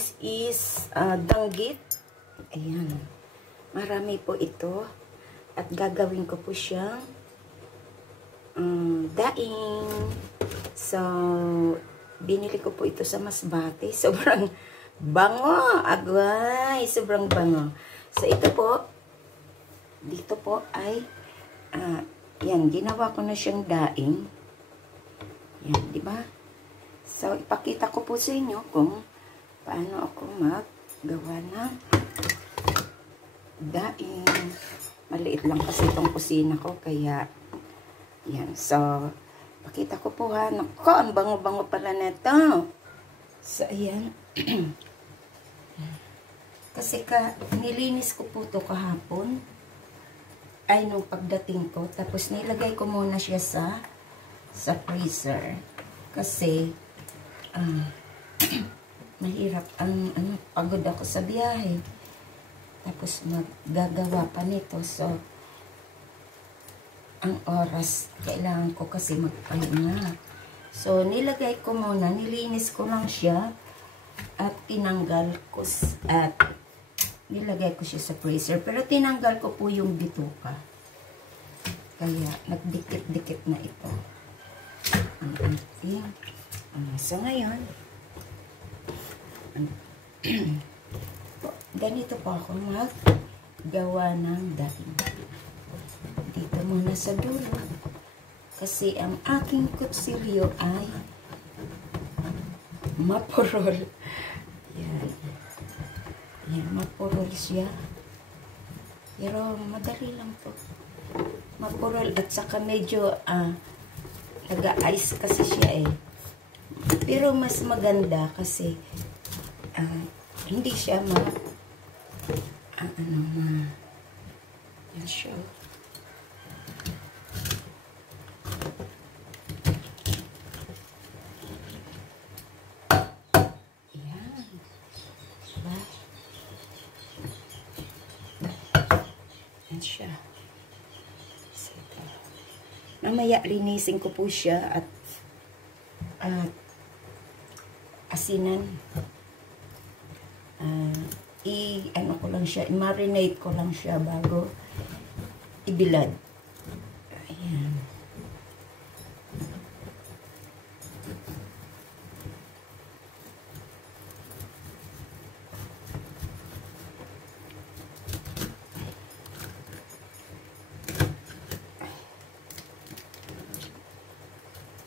This is danggit. Ayan. Marami po ito. At gagawin ko po siyang daing. So, binili ko po ito sa Masbate. Sobrang bango. Agway. Sobrang bango. So, ito po. Dito po ay yan. Ginawa ko na siyang daing. Yan. Diba? So, ipakita ko po sa inyo kung paano ako maggawa ng daing. Maliit lang kasi itong kusina ko. Kaya, yan. So, pakita ko po ha. Naku, ang bango-bango pala nito. So, ayan. Kasi nilinis ko po ito kahapon. Ay, nung pagdating ko. Tapos, nilagay ko muna siya sa freezer. Kasi, mahirap pagod ako sa biyahe. Tapos maggagawa pa nito. So, ang oras kailangan ko kasi magpahinga. So, nilagay ko muna, nilinis ko lang siya at tinanggal ko at nilagay ko siya sa freezer. Pero tinanggal ko po yung bituka. Kaya nagdikit-dikit na ito. Ang ating so, ngayon, ganito po ako maggawa ng daing. Dito muna sa dulo. Kasi ang aking kutsilyo ay mapurol. Yan. Yan, mapurol siya. Pero madali lang to. Mapurol at saka medyo nag-ice kasi siya eh. Pero mas maganda kasi hindi siya yan siya. Yan. Diba? Yan siya. So, mamaya linisin ko po siya at asinan. Ano ko lang siya, i-marinate ko lang siya bago ibilad. Ayan.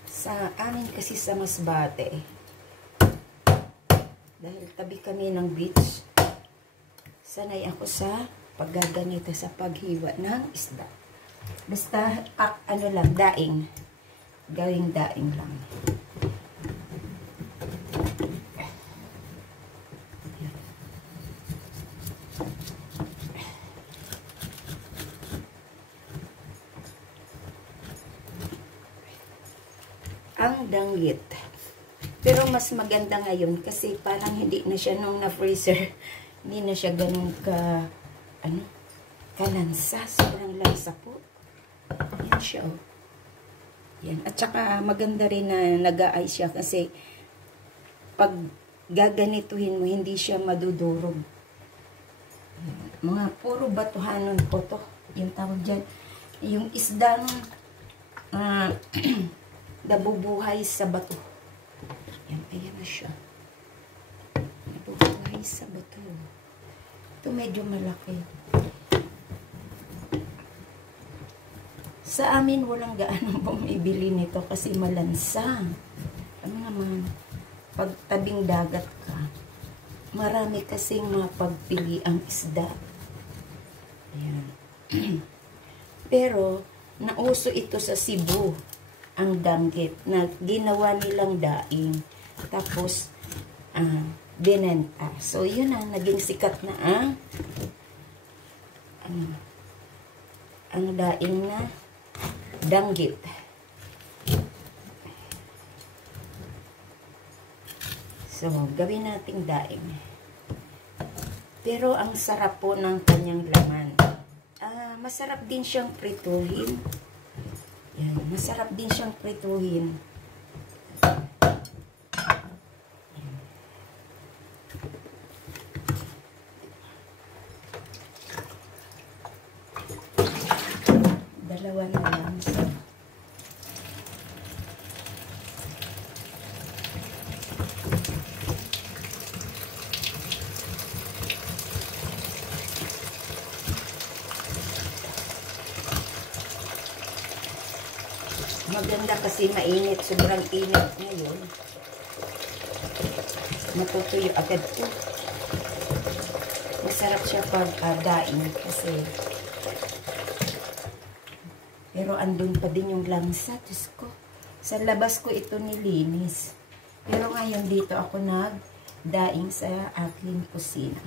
Sa amin kasi sa Masbate, dahil tabi kami ng beach, sanay ako sa paggaganito sa paghiwa ng isda. Basta, ano lang, daing. Gawing daing lang. Ang danggit. Pero mas maganda ngayon kasi parang hindi na siya nung na-freezer. Hindi na siya ganun kalansa. Sobrang lansa po. Yan siya, oh. Yan. At saka maganda rin na nag-a-ice siya kasi pag gaganituhin mo, hindi siya madudurog. Mga puro batuhanon po to. Yung tawag dyan. Yung isdang nabubuhay sa bato. Yan, ayan na siya. Nabubuhay sa bato. Ito medyo malaki. Sa amin, walang gaano bumibili nito kasi malansa. Ano naman, pag tabing dagat ka, marami kasing mapagpili ang isda. Ayan. Pero, nauso ito sa Cebu, ang danggit, na ginawa nilang daing. Tapos, binenta. So, yun ang naging sikat na ang daing na danggit. So, gawin nating daing. Pero, ang sarap po ng kanyang laman. Masarap din siyang prituhin. Yan, masarap din siyang prituhin. Dalawa na lang. So, maganda kasi mainit. Sobrang init ngayon. Matutuyo agad po. Masarap siya pag daing kasi. Pero andun pa din yung langsa. Diyos ko. Sa labas ko ito nilinis. Pero ngayon dito ako nagdaing sa aking kusina.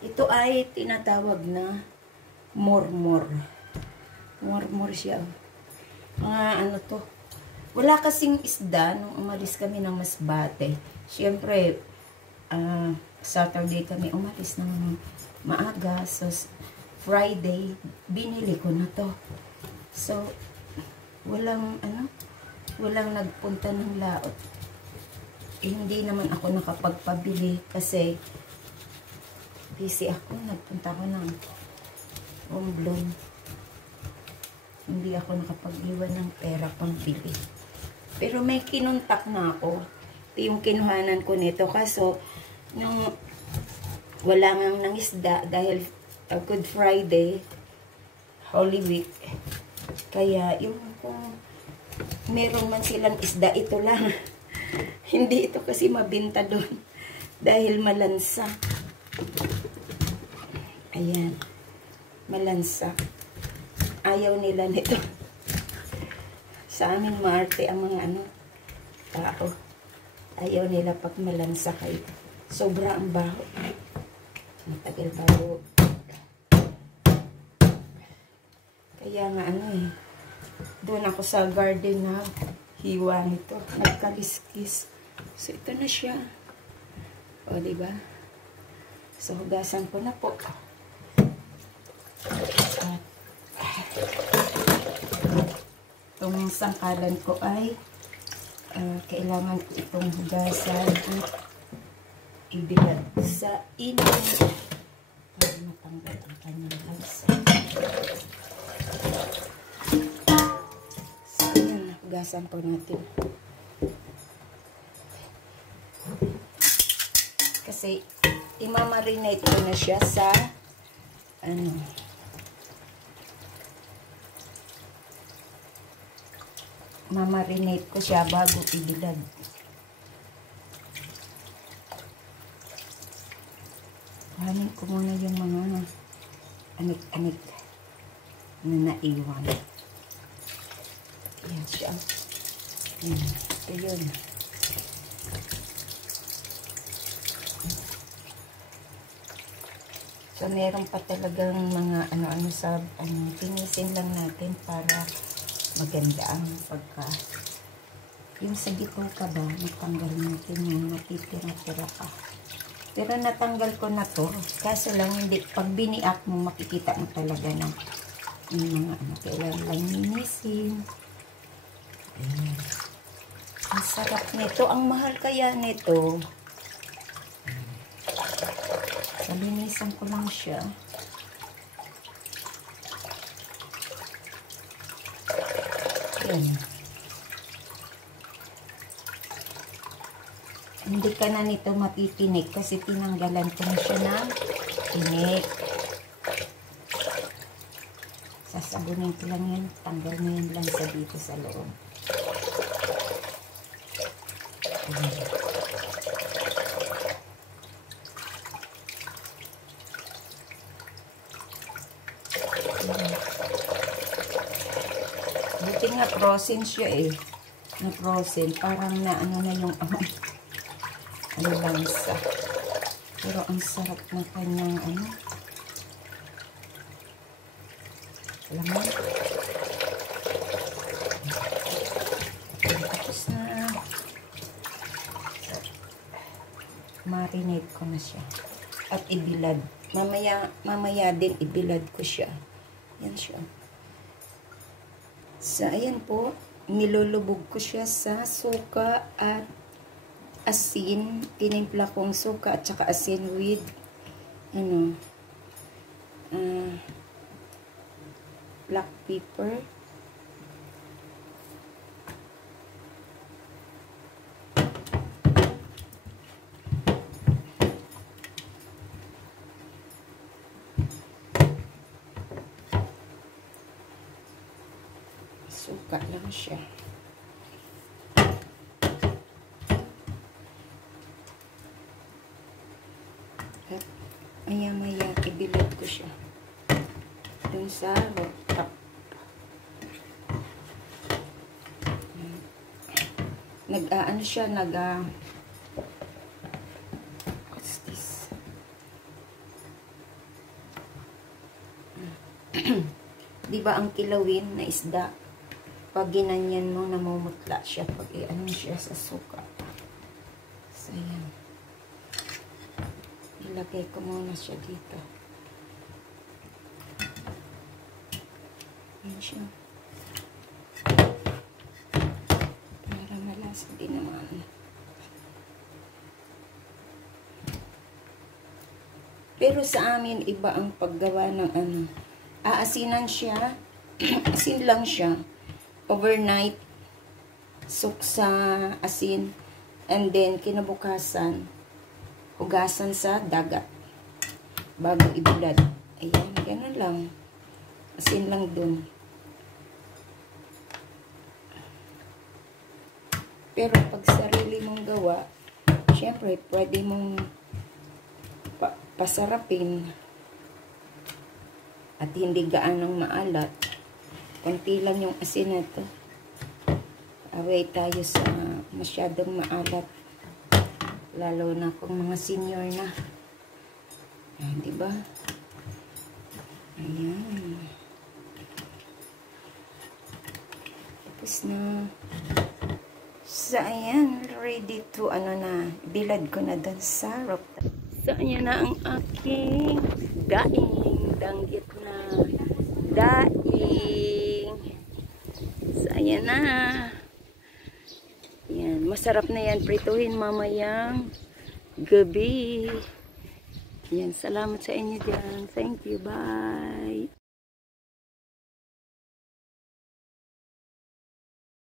Ito ay tinatawag na mormor. Mormor siya. Mga ano to. Wala kasing isda nung umalis kami ng Masbate. Siyempre, Saturday kami umalis ng maaga. So, Friday, binili ko na to. So, walang nagpunta ng laot. Hindi naman ako nakapagpabili kasi busy ako. Nagpunta ko ng Romblon. Hindi ako nakapag-iwan ng pera pang bili. Pero may kinuntak na ako. Ito yung kinuhanan ko nito. Kaso, nung wala ngang nangisda dahil Good Friday, Holy Week. Kaya, yung kung meron man silang isda, ito lang. Hindi ito kasi mabinta doon. Dahil malansa. Ayan. Malansa. Ayaw nila nito. Sa amin, maarte ang mga tao. Ayaw nila pag malansa kayo. Sobra ang baho. Matagal baho. Kaya nga doon ako sa garden na hiwa nito. Nagkaliskis. So, ito na siya. O, diba? So, hugasan ko na po. Itong sangkalan ko ay kailangan ko itong hugasan at ibilad sa init para matanggal ang kanyang lansa. So, yun, hugasan po natin. Kasi, imamarinate ko na siya sa mamarinate ko siya bago ibilad. Kuhanin ko muna yung mga anik-anik na naiwan. Ayan siya. Ito yun. So, meron pa talagang mga sa pinisin lang natin para maganda ang pagka. Yung sa gitong ka ba, natanggal natin yung natitira-tira pa. Pero natanggal ko na to. Kaso lang, hindi, pag biniak mo, makikita mo talaga ng mga kailangan lang linisin. Ayan. Ang sarap nito. Ang mahal kaya nito. Salinisan ko lang siya. Ayan. Hindi ka na nito matitinik kasi tinanggalan ko na siya ng tinik. Sasabunin ko lang yan. Tanggal mo yan lang sa dito sa loob. Ayan. Buti nga frozen siya na frozen. Parang na na yung amoy. Lansa. Pero ang sarap ng kanyang laman. Tapos na. Marinate ko na siya. At ibilad. Mamaya din ibilad ko siya. Yan siya. So, ayan po. Nilulubog ko siya sa suka at asin. Tinimpla kong suka at saka asin with black pepper. Suka lang siya. At maya-maya ibilad ko siya dun sa rooftop. Nag-ano siya, what's this? Diba ang kilawin na isda? Pag ginanyan mo, namumutla siya. Pag i-ano siya sa suka. So, yan. Ilagay ko muna siya dito. Yan siya. Para malasa din naman. Pero sa amin, iba ang paggawa ng ano. Aasinan siya. Asin lang siya. Overnight, soak sa asin, and then kinabukasan, hugasan sa dagat bago ibilad. Ayan, ganun lang. Asin lang dun. Pero pag sarili mong gawa, syempre, pwede mong pasarapin at hindi gaanong maalat. Konti lang yung asin na to. Away tayo sa masyadong maalat. Lalo na kung mga senior na. Ayan, diba? Ayan. Tapos na. So, ayan. Ready to, ano na, bilad ko na dun sa rooftop. So, ayan na ang aking daing. Danggit na daing. So, ayan na. Ayan. Masarap na yan. Prituhin mamayang gabi. Ayan. Salamat sa inyo dyan. Thank you. Bye.